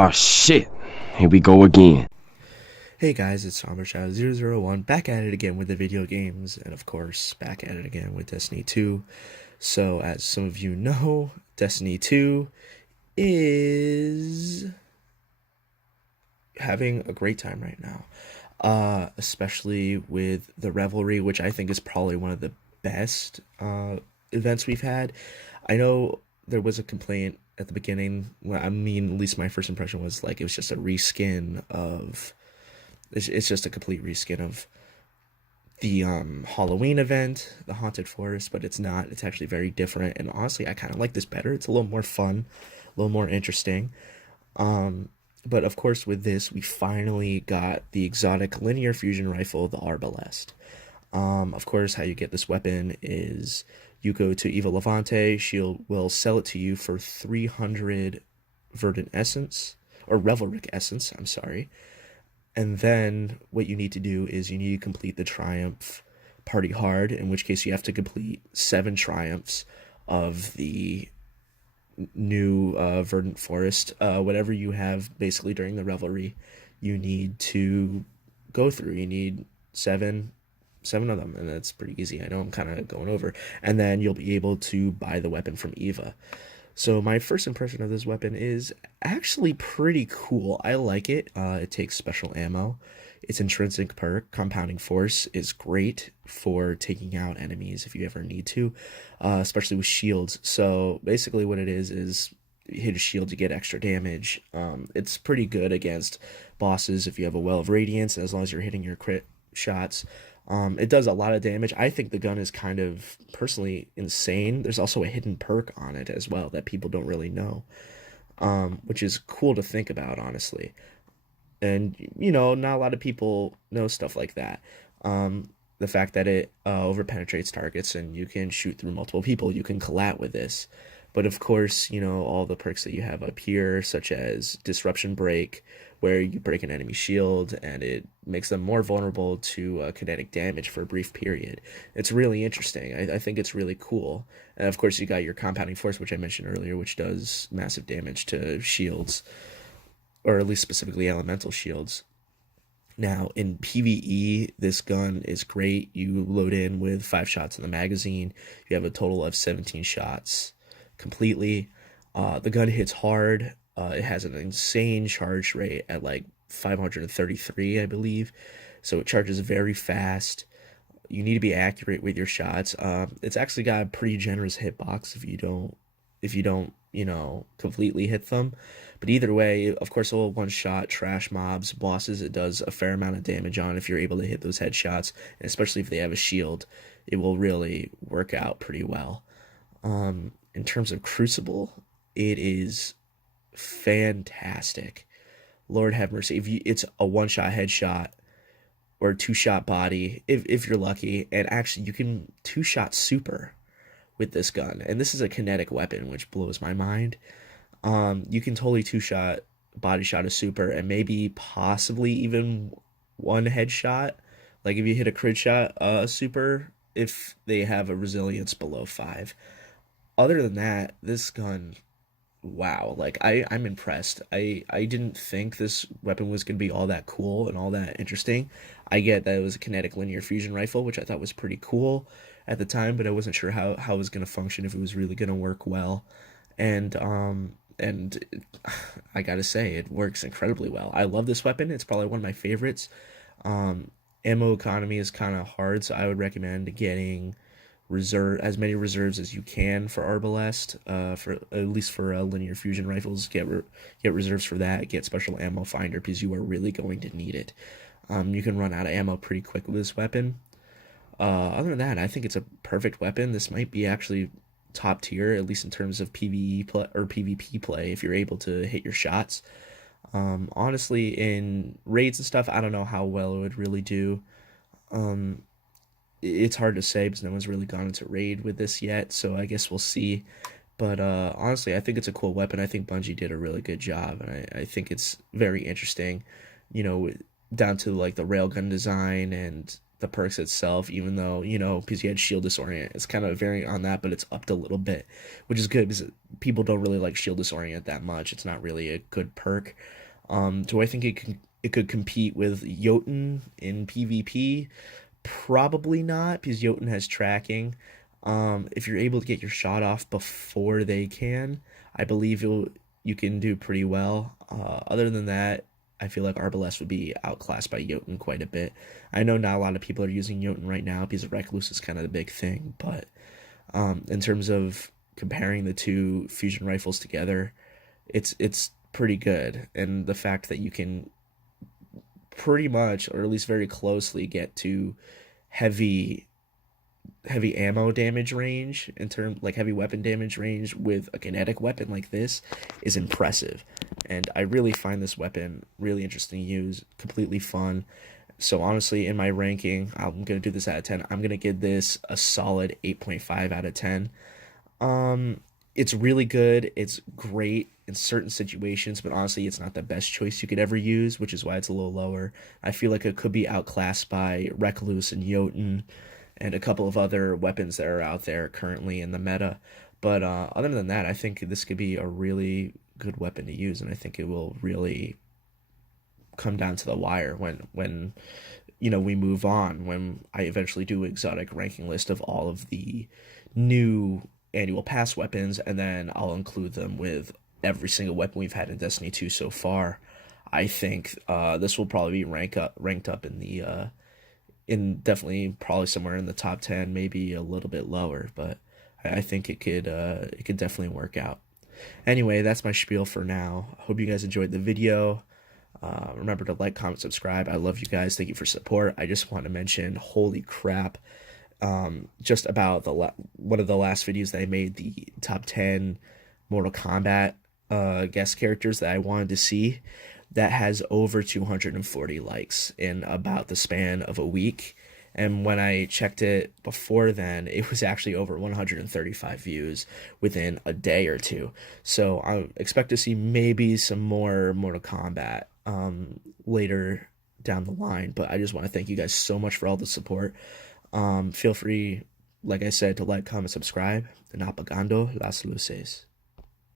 Oh shit. Here we go again. Hey guys, it's Arbalest 001 back at it again with the video games, and of course, back at it again with Destiny 2. So, as some of you know, Destiny 2 is having a great time right now, especially with the Revelry, which I think is probably one of the best events we've had. I know there was a complaint at the beginning. Well, I mean, at least my first impression was like it was just a reskin of. It's just a complete reskin of the Halloween event, the Haunted Forest, but it's not. It's actually very different, and honestly, I kind of like this better. It's a little more fun, a little more interesting. But of course, with this, we finally got the exotic linear fusion rifle, the Arbalest. Of course, how you get this weapon is you go to Eva Levante. Will sell it to you for 300 Verdant Essence, or Revelric Essence, I'm sorry. And then what you need to do is you need to complete the Triumph Party Hard, in which case you have to complete 7 Triumphs of the new Verdant Forest. Whatever you have basically during the Revelry, you need to go through. You need seven of them, and that's pretty easy. I know I'm kind of going over. And then you'll be able to buy the weapon from Eva. So my first impression of this weapon is actually pretty cool. I like it. It takes special ammo. Its intrinsic perk, Compounding Force, is great for taking out enemies if you ever need to, especially with shields. So basically what it is you hit a shield to get extra damage. It's pretty good against bosses if you have a Well of Radiance, as long as you're hitting your crit shots. It does a lot of damage. I think the gun is kind of personally insane. There's also a hidden perk on it as well that people don't really know, which is cool to think about, honestly. And, not a lot of people know stuff like that. The fact that it overpenetrates targets and you can shoot through multiple people, you can collat with this. But of course, all the perks that you have up here, such as Disruption Break, where you break an enemy shield and it makes them more vulnerable to kinetic damage for a brief period. It's really interesting. I think it's really cool. And of course, you got your Compounding Force, which I mentioned earlier, which does massive damage to shields, or at least specifically elemental shields. Now, in PvE, this gun is great. You load in with 5 shots in the magazine. You have a total of 17 shots completely. The gun hits hard. It has an insane charge rate at like 533, I believe. So it charges very fast. You need to be accurate with your shots. It's actually got a pretty generous hitbox if you don't completely hit them. But either way, of course, it will one-shot trash mobs, bosses. It does a fair amount of damage on if you're able to hit those headshots, and especially if they have a shield, it will really work out pretty well. In terms of Crucible, it is fantastic. Lord have mercy. It's a one-shot headshot or a 2-shot body, if you're lucky, and actually you can 2-shot super with this gun, and this is a kinetic weapon, which blows my mind. You can totally 2-shot body shot a super, and maybe possibly even one headshot. Like if you hit a crit shot, super, if they have a resilience below 5. Other than that, this gun, wow, like I'm impressed. I didn't think this weapon was gonna be all that cool and all that interesting. I get that it was a kinetic linear fusion rifle, which I thought was pretty cool at the time, but I wasn't sure how it was gonna function, if it was really gonna work well. And I gotta say, it works incredibly well. I love this weapon. It's probably one of my favorites. Ammo economy is kind of hard, so I would recommend getting as many reserves as you can for Arbalest, for at least for linear fusion rifles. Get reserves for that. Get special ammo finder, because you are really going to need it. You can run out of ammo pretty quick with this weapon. Other than that, I think it's a perfect weapon. This might be actually top tier, at least in terms of PvE play or PvP play, if you're able to hit your shots. Honestly, in raids and stuff, I don't know how well it would really do. It's hard to say because no one's really gone into raid with this yet, so I guess we'll see. But honestly, I think it's a cool weapon. I think Bungie did a really good job, and I think it's very interesting, down to like the railgun design and the perks itself, even though, because you had Shield Disorient, it's kind of varying on that, but it's upped a little bit, which is good because people don't really like Shield Disorient that much. It's not really a good perk. Do I think it could compete with Jotun in PvP? Probably not, because Jotun has tracking. If you're able to get your shot off before they can, I believe you can do pretty well. Other than that, I feel like Arbalest would be outclassed by Jotun quite a bit. I know not a lot of people are using Jotun right now because Recluse is kind of the big thing, but in terms of comparing the two fusion rifles together, it's pretty good. And the fact that you can pretty much, or at least very closely, get to heavy heavy ammo damage range, in term like heavy weapon damage range with a kinetic weapon like this, is impressive. And I really find this weapon really interesting to use, completely fun. So honestly, in my ranking, I'm gonna do this out of 10. I'm gonna give this a solid 8.5 out of 10. It's really good. It's great in certain situations, but honestly, it's not the best choice you could ever use, which is why it's a little lower. I feel like it could be outclassed by Recluse and Jotun and a couple of other weapons that are out there currently in the meta. But other than that, I think this could be a really good weapon to use, and I think it will really come down to the wire when we move on, when I eventually do exotic ranking list of all of the new annual pass weapons, and then I'll include them with every single weapon we've had in Destiny 2 so far. I think this will probably be ranked up in the in definitely probably somewhere in the top 10, maybe a little bit lower, but I think it could definitely work out. Anyway, that's my spiel for now. Hope you guys enjoyed the video. Remember to like, comment, subscribe. I love you guys. Thank you for support. I just want to mention, holy crap, just about one of the last videos that I made, the top 10 Mortal Kombat guest characters that I wanted to see, that has over 240 likes in about the span of a week. And when I checked it before then, it was actually over 135 views within a day or two. So I expect to see maybe some more Mortal Kombat later down the line. But I just want to thank you guys so much for all the support. Feel free, like I said, to like, comment, subscribe. And apagando las luces.